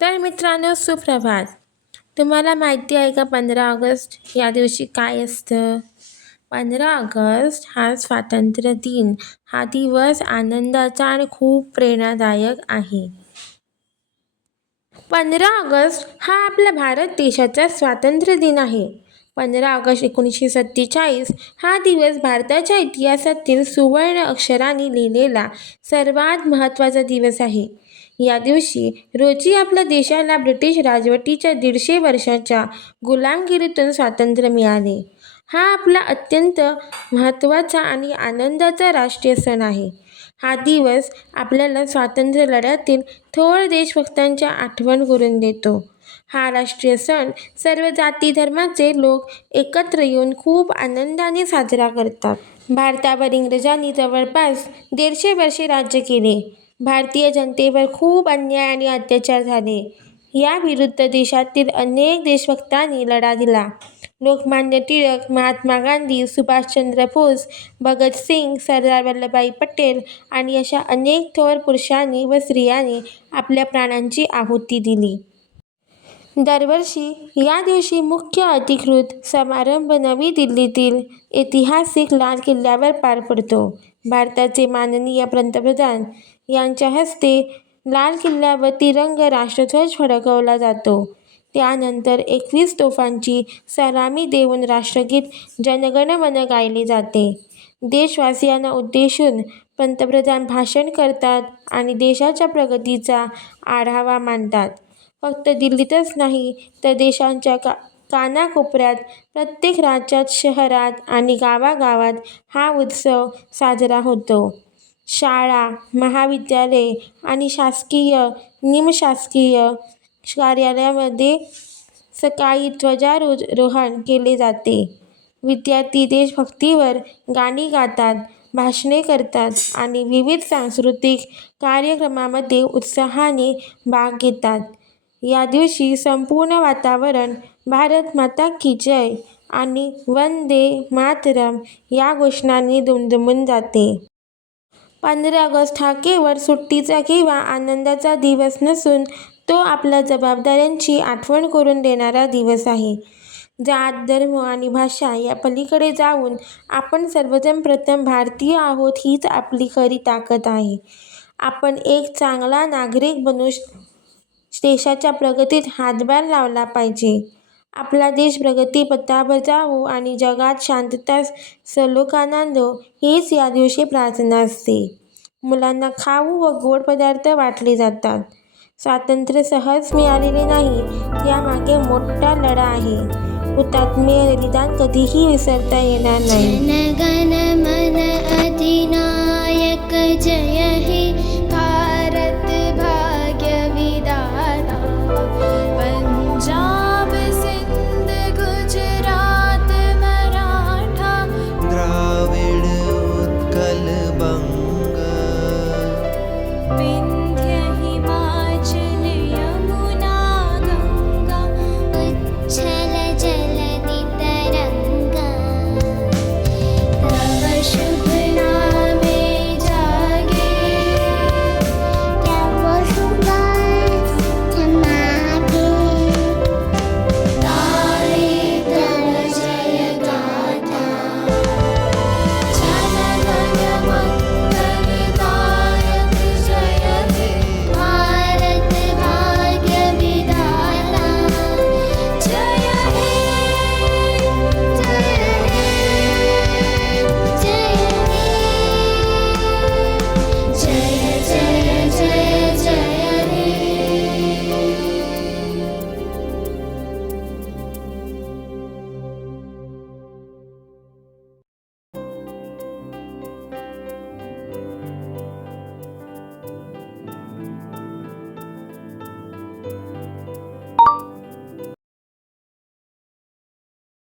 तर मित्रांनो, सुप्रभात. तुम्हाला माहिती आहे का 15 ऑगस्ट या दिवशी काय असतं? 15 ऑगस्ट हा स्वातंत्र्य दिन. हा दिवस आनंदाचा आणि खूप प्रेरणादायक आहे. 15 ऑगस्ट हा आपल्या भारत देशाचा स्वातंत्र्य दिन आहे. 15 ऑगस्ट 1947 हा दिवस भारताच्या इतिहासातील सुवर्ण अक्षरांनी लिहिलेला सर्वात महत्त्वाचा दिवस आहे. या दिवशी रोजी आपल्या देशाला ब्रिटिश राजवटीच्या 150 वर्षांच्या गुलामगिरीतून स्वातंत्र्य मिळाले. हा आपला अत्यंत महत्त्वाचा आणि आनंदाचा राष्ट्रीय सण आहे. हा दिवस आपल्याला स्वातंत्र्य लढ्यातील थोर देशभक्तांची आठवण करून देतो. हा राष्ट्रीय सण सर्व जाती धर्माचे लोक एकत्र येऊन खूप आनंदाने साजरा करतात. भारतावर इंग्रजांनी जवळपास 150 वर्षे राज्य केले. भारतीय जनतेवर खूप अन्याय आणि अत्याचार झाले. याविरुद्ध देशातील अनेक देशभक्तांनी लढा दिला. लोकमान्य टिळक, महात्मा गांधी, सुभाषचंद्र बोस, भगतसिंग, सरदार वल्लभभाई पटेल आणि अशा अनेक थोर पुरुषांनी व स्त्रियांनी आपल्या प्राणांची आहुती दिली. दरवर्षी या दिवशी मुख्य अधिकृत समारंभ नवी दिल्लीतील ऐतिहासिक लाल किल्ल्यावर पार पडतो. भारताचे माननीय पंतप्रधान यांच्या हस्ते लाल किल्ल्यावर तिरंगा राष्ट्रध्वज फडकवला जातो. त्यानंतर 21 तोफांची सलामी देऊन राष्ट्रगीत जनगण मन गायले जाते. देशवासियांना उद्देशून पंतप्रधान भाषण करतात आणि देशाच्या प्रगतीचा आढावा मांडतात. फक्त दिल्लीतच नाही तर देशाच्या कानाकोपऱ्यात, प्रत्येक राज्यात, शहरात आणि गावागावात हा उत्सव साजरा होतो. शाळा, महाविद्यालये आणि शासकीय, निमशासकीय कार्यालयांमध्ये सकाळी ध्वजारोहण केले जाते. विद्यार्थी देशभक्तीपर गाणी गातात, भाषणे करतात आणि विविध सांस्कृतिक कार्यक्रमांमध्ये उत्साहाने भाग घेतात. या दिवशी संपूर्ण वातावरण भारत माता की जय आणि वंदे मातरम या घोषणांनी दुमदुमून जाते. 15 ऑगस्ट हा केवळ सुट्टीचा किंवा आनंदाचा दिवस नसून तो आपल्या जबाबदाऱ्यांची आठवण करून देणारा दिवस आहे. जात, धर्म आणि भाषा या पलीकडे जाऊन आपण सर्वजण प्रथम भारतीय आहोत हीच आपली खरी ताकद आहे. आपण एक चांगला नागरिक बनून देशाच्या प्रगतीत हातभार लावला पाहिजे. आपला देश प्रगतीपथावर जावो आणि जगात शांतता सलोखा नांदो हीच या दिवशी प्रार्थना असते. मुलांना खाऊ व गोड पदार्थ वाटले जातात. स्वातंत्र्य सहज मिळालेले नाही, यामागे मोठा लढा आहे. हुतात्मे बलिदान कधीही विसरता येणार नाही. जनगण मन अधिनायक जय हे